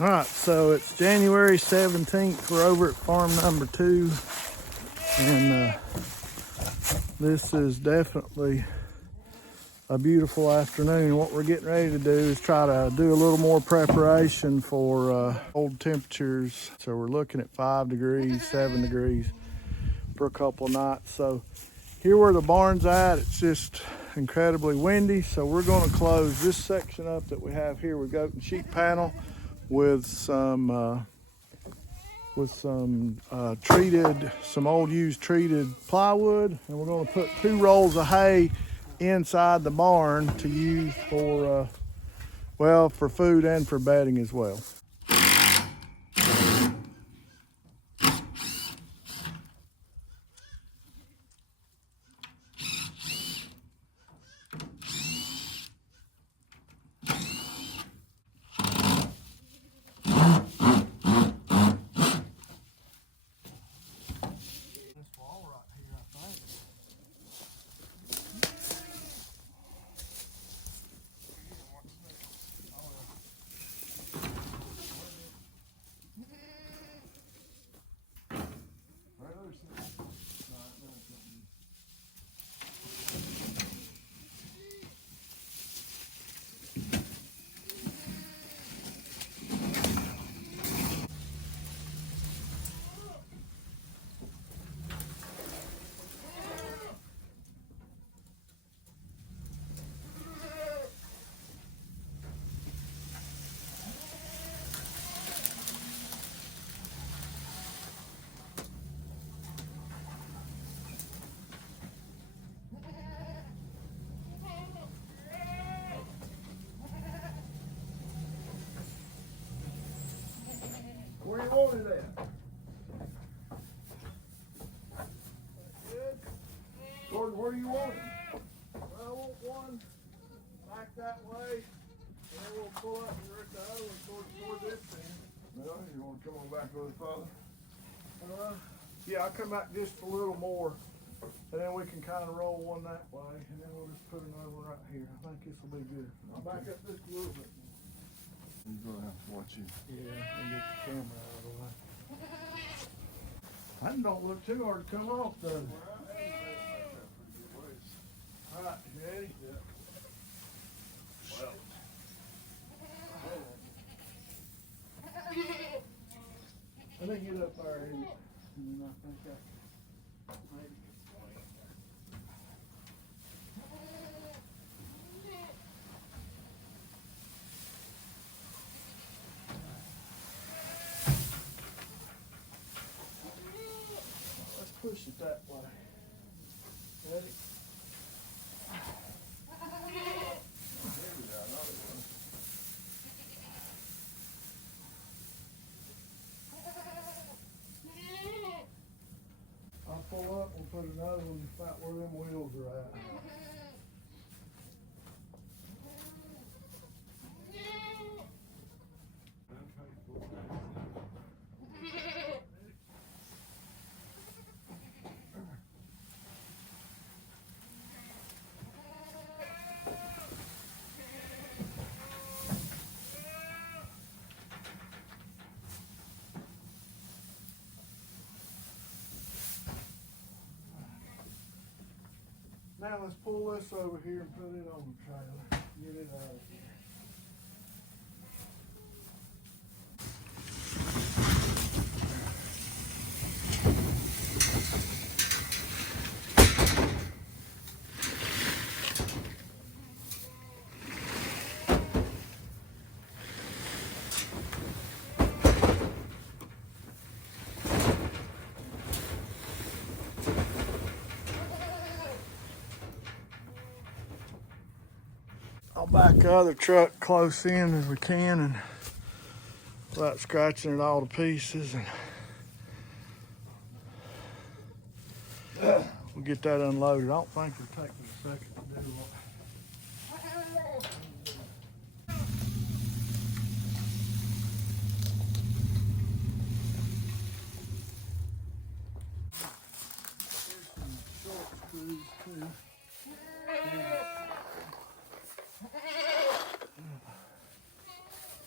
All right, so it's January 17th. We're over at farm number 2, and this is definitely a beautiful afternoon. What we're getting ready to do is try to do a little more preparation for cold temperatures. So we're looking at 5 degrees, 7 degrees for a couple of nights. So here where the barn's at, it's just incredibly windy. So we're going to close this section up that we have here with goat and sheep panel with some old used treated plywood, and we're going to put 2 rolls of hay inside the barn to use for for food and for bedding as well. Where you want it at? Good. Gordon, where do you want it? Well, I want one back that way, and then we'll pull up and rip the other one toward this thing. Well, you want to come on back with it, Father? Yeah, I'll come back just a little more, and then we can kind of roll one that way, and then we'll just put another one right here. I think this will be good. I'll back up just a little bit. You're gonna have to watch you. Yeah, and get the camera out of the way. That don't look too hard to come off, does it? All right, you ready? Yeah. Well. I think get up there, and then I think that maybe. Let's push it that way. Ready? I'll pull up and put another one about where them wheels are at. Now let's pull this over here and put it on the trailer. Get it out of here. I'll back the other truck close in as we can and without scratching it all to pieces, and we'll get that unloaded. I don't think it'll take me a second to do what. There's some short screws too.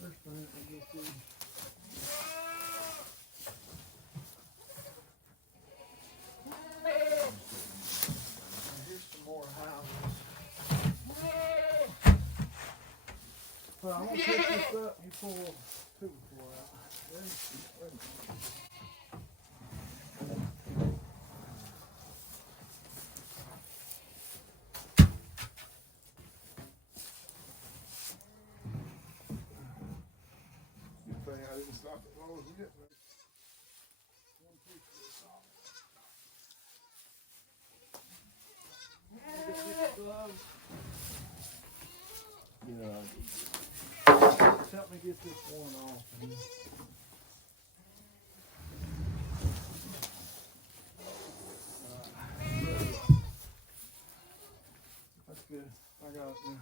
First thing I get these. you pull 2x4 out. Good thing I didn't stop it while I was getting it. Yeah. Help me get this one off. That's good. I got it now.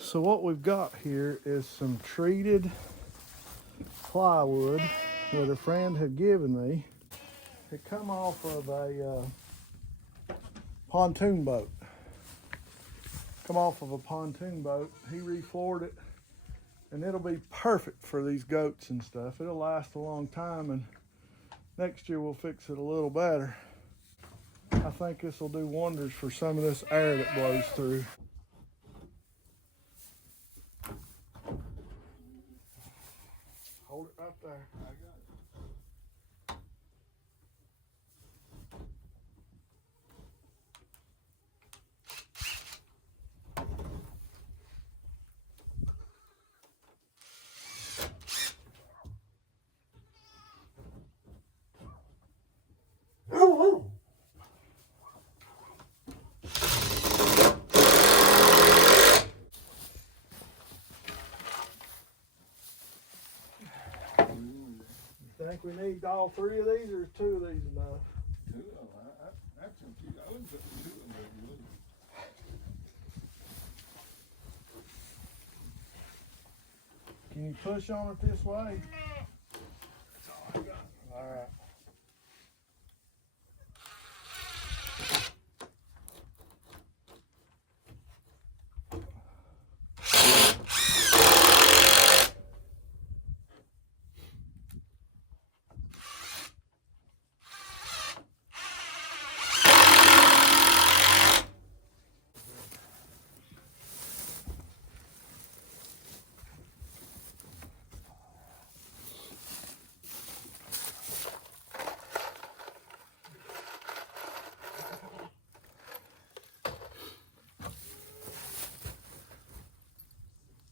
So what we've got here is some treated plywood that a friend had given me. It come off of a pontoon boat. Come off of a pontoon boat. He refloored it, and it'll be perfect for these goats and stuff. It'll last a long time, and next year we'll fix it a little better. I think this will do wonders for some of this air that blows through. Hold it right there. I got it. Think we need all 3 of these, or is 2 of these enough? 2 of them. That's some I wouldn't put 2 of them there, really. Can you push on it this way? That's all I got. All right.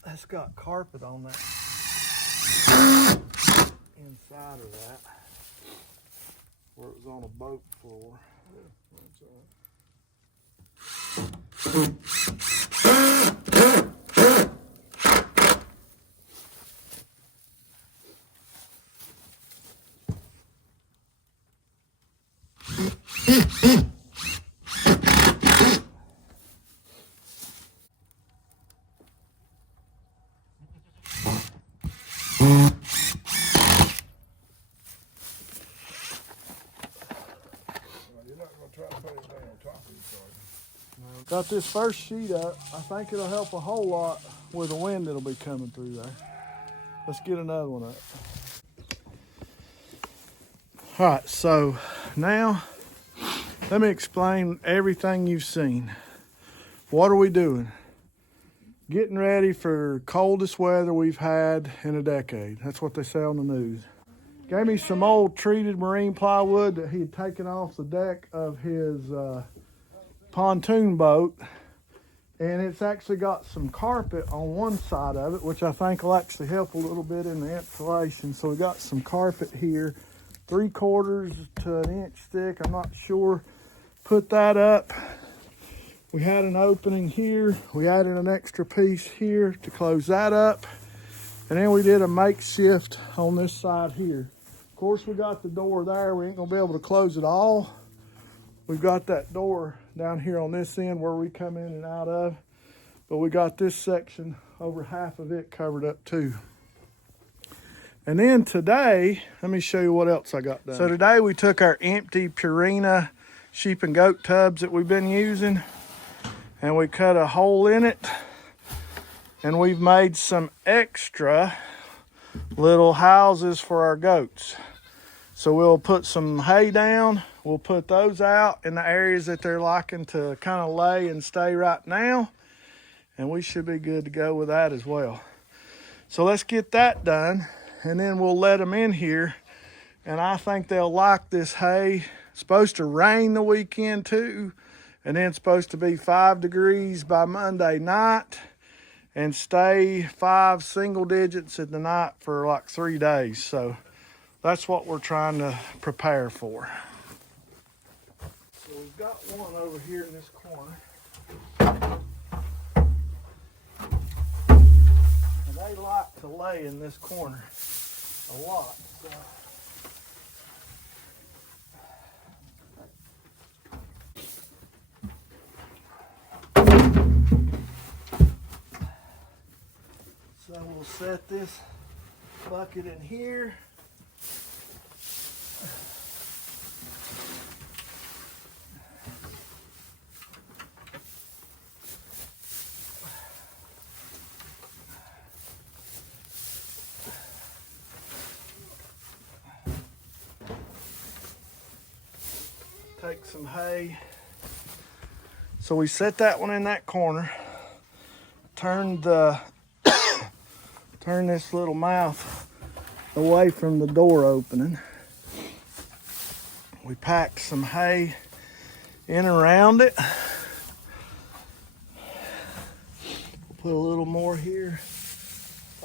That's got carpet on that inside of that, where it was on a boat floor. That's all right. You're not going to try to put anything on top of each other. Got this first sheet up. I think it'll help a whole lot with the wind that'll be coming through there. Let's get another one up. All right, so now let me explain everything you've seen. What are we doing? Getting ready for coldest weather we've had in a decade. That's what they say on the news. Gave me some old treated marine plywood that he had taken off the deck of his pontoon boat. And it's actually got some carpet on one side of it, which I think will actually help a little bit in the insulation. So we got some carpet here, 3/4 to an inch thick, I'm not sure. Put that up. We had an opening here. We added an extra piece here to close that up. And then we did a makeshift on this side here. Of course, we got the door there. We ain't gonna be able to close it all. We've got that door down here on this end where we come in and out of. But we got this section over half of it covered up too. And then today, let me show you what else I got done. So today we took our empty Purina sheep and goat tubs that we've been using, and we cut a hole in it, and we've made some extra little houses for our goats. So we'll put some hay down, we'll put those out in the areas that they're liking to kind of lay and stay right now, and we should be good to go with that as well. So let's get that done, and then we'll let them in here, and I think they'll like this hay. It's supposed to rain the weekend too, and then it's supposed to be 5 degrees by Monday night and stay 5 single digits at the night for like 3 days. So that's what we're trying to prepare for. So we've got one over here in this corner. And they like to lay in this corner a lot. So we'll set this bucket in here. Take some hay. So we set that one in that corner. Turn this little mouth away from the door opening. We packed some hay in around it. We'll put a little more here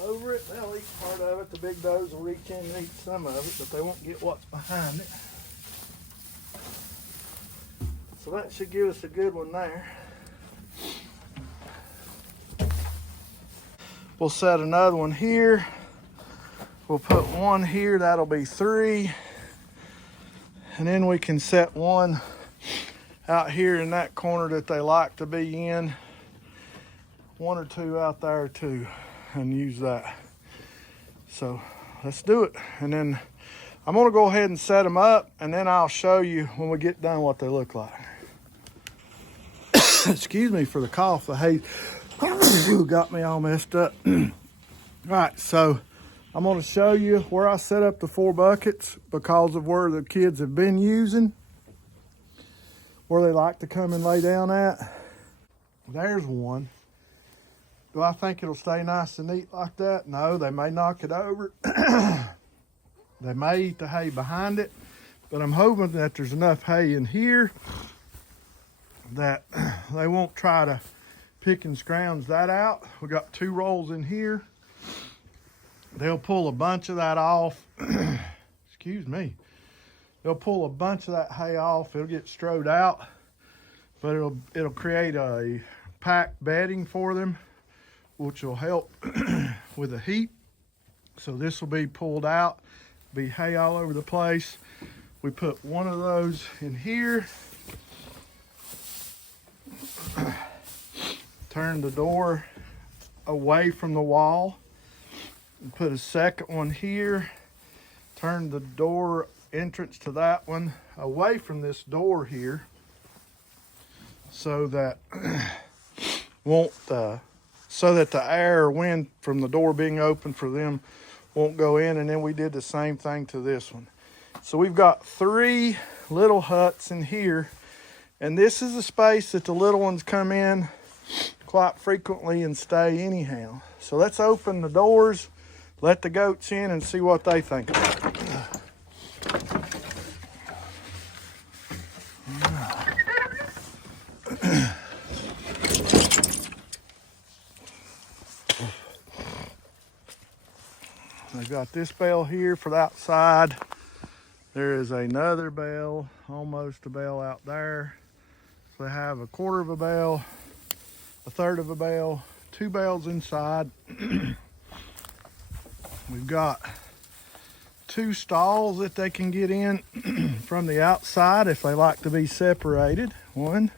over it. They'll eat part of it. The big does will reach in and eat some of it, but they won't get what's behind it. So that should give us a good one there. We'll set another one here. We'll put one here, that'll be 3. And then we can set one out here in that corner that they like to be in. 1 or 2 out there too, and use that. So let's do it. And then I'm gonna go ahead and set them up, and then I'll show you when we get done what they look like. Excuse me for the cough. The hay got me all messed up. All right, so I'm going to show you where I set up the 4 buckets because of where the kids have been using, where they like to come and lay down at. There's one. Do I think it'll stay nice and neat like that? No, they may knock it over. They may eat the hay behind it, but I'm hoping that there's enough hay in here that they won't try to pick and scrounge that out. We got 2 rolls in here. They'll pull a bunch of that off. Excuse me. They'll pull a bunch of that hay off. It'll get strode out, but it'll create a packed bedding for them, which will help with the heat. So this will be pulled out, be hay all over the place. We put one of those in here. Turn the door away from the wall and put a second one here. Turn the door entrance to that one away from this door here so that so that the air or wind from the door being open for them won't go in. And then we did the same thing to this one. So we've got 3 little huts in here, and this is a space that the little ones come in quite frequently and stay anyhow. So let's open the doors, let the goats in, and see what they think about it. They've got this bell here for the outside. There is another bell, almost a bell out there. So they have a 1/4 of a bell, a 1/3 of a bell, 2 bells inside. We've got 2 stalls that they can get in from the outside if they like to be separated. 1,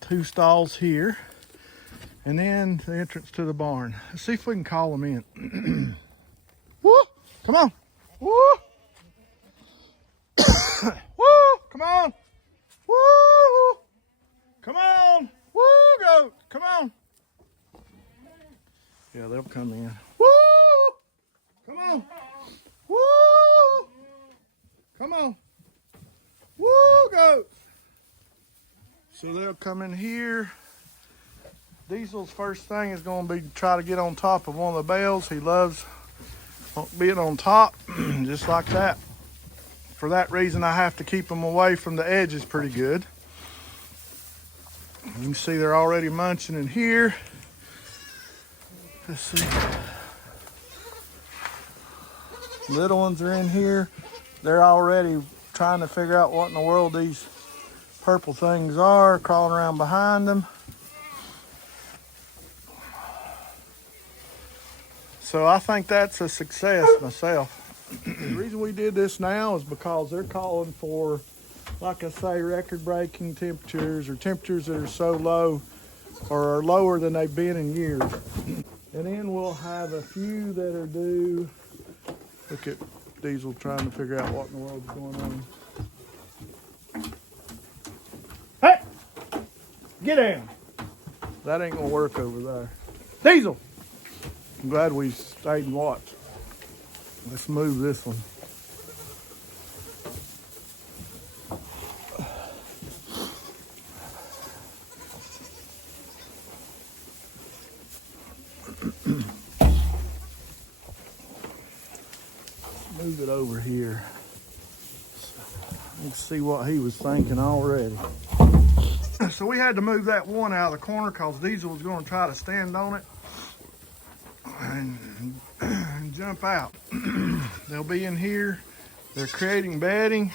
2 stalls here. And then the entrance to the barn. Let's see if we can call them in. Woo! Come on. Woo! Woo! Come on. Woo! Come on. Woo, goat. Come on. Yeah, they'll come in. Woo! Come on. Woo! Come on. Woo, goats. So they'll come in here. Diesel's first thing is going to be try to get on top of one of the bales. He loves being on top, just like that. For that reason, I have to keep them away from the edges pretty good. You can see they're already munching in here. Let's see. Little ones are in here. They're already trying to figure out what in the world these purple things are, crawling around behind them. So I think that's a success myself. The reason we did this now is because they're calling for, like I say, record-breaking temperatures, or temperatures that are so low or are lower than they've been in years. And then we'll have a few that are due. Look at Diesel trying to figure out what in the world is going on. Hey! Get down! That ain't gonna work over there. Diesel! I'm glad we stayed and watched. Let's move this one. Move it over here. Let's see what he was thinking already. So we had to move that one out of the corner because Diesel was going to try to stand on it and jump out. They'll be in here. They're creating bedding.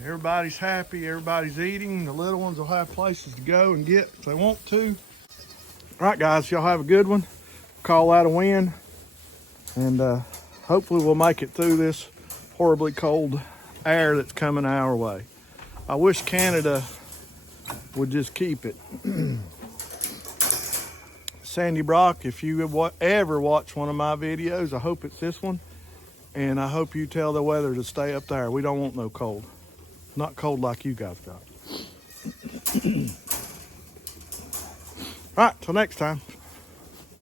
Everybody's happy. Everybody's eating. The little ones will have places to go and get if they want to. All right, guys, y'all have a good one. Call that a win. And hopefully we'll make it through this horribly cold air that's coming our way. I wish Canada would just keep it. Sandy Brock, if you ever watch one of my videos, I hope it's this one. And I hope you tell the weather to stay up there. We don't want no cold. Not cold like you guys got. All right, till next time.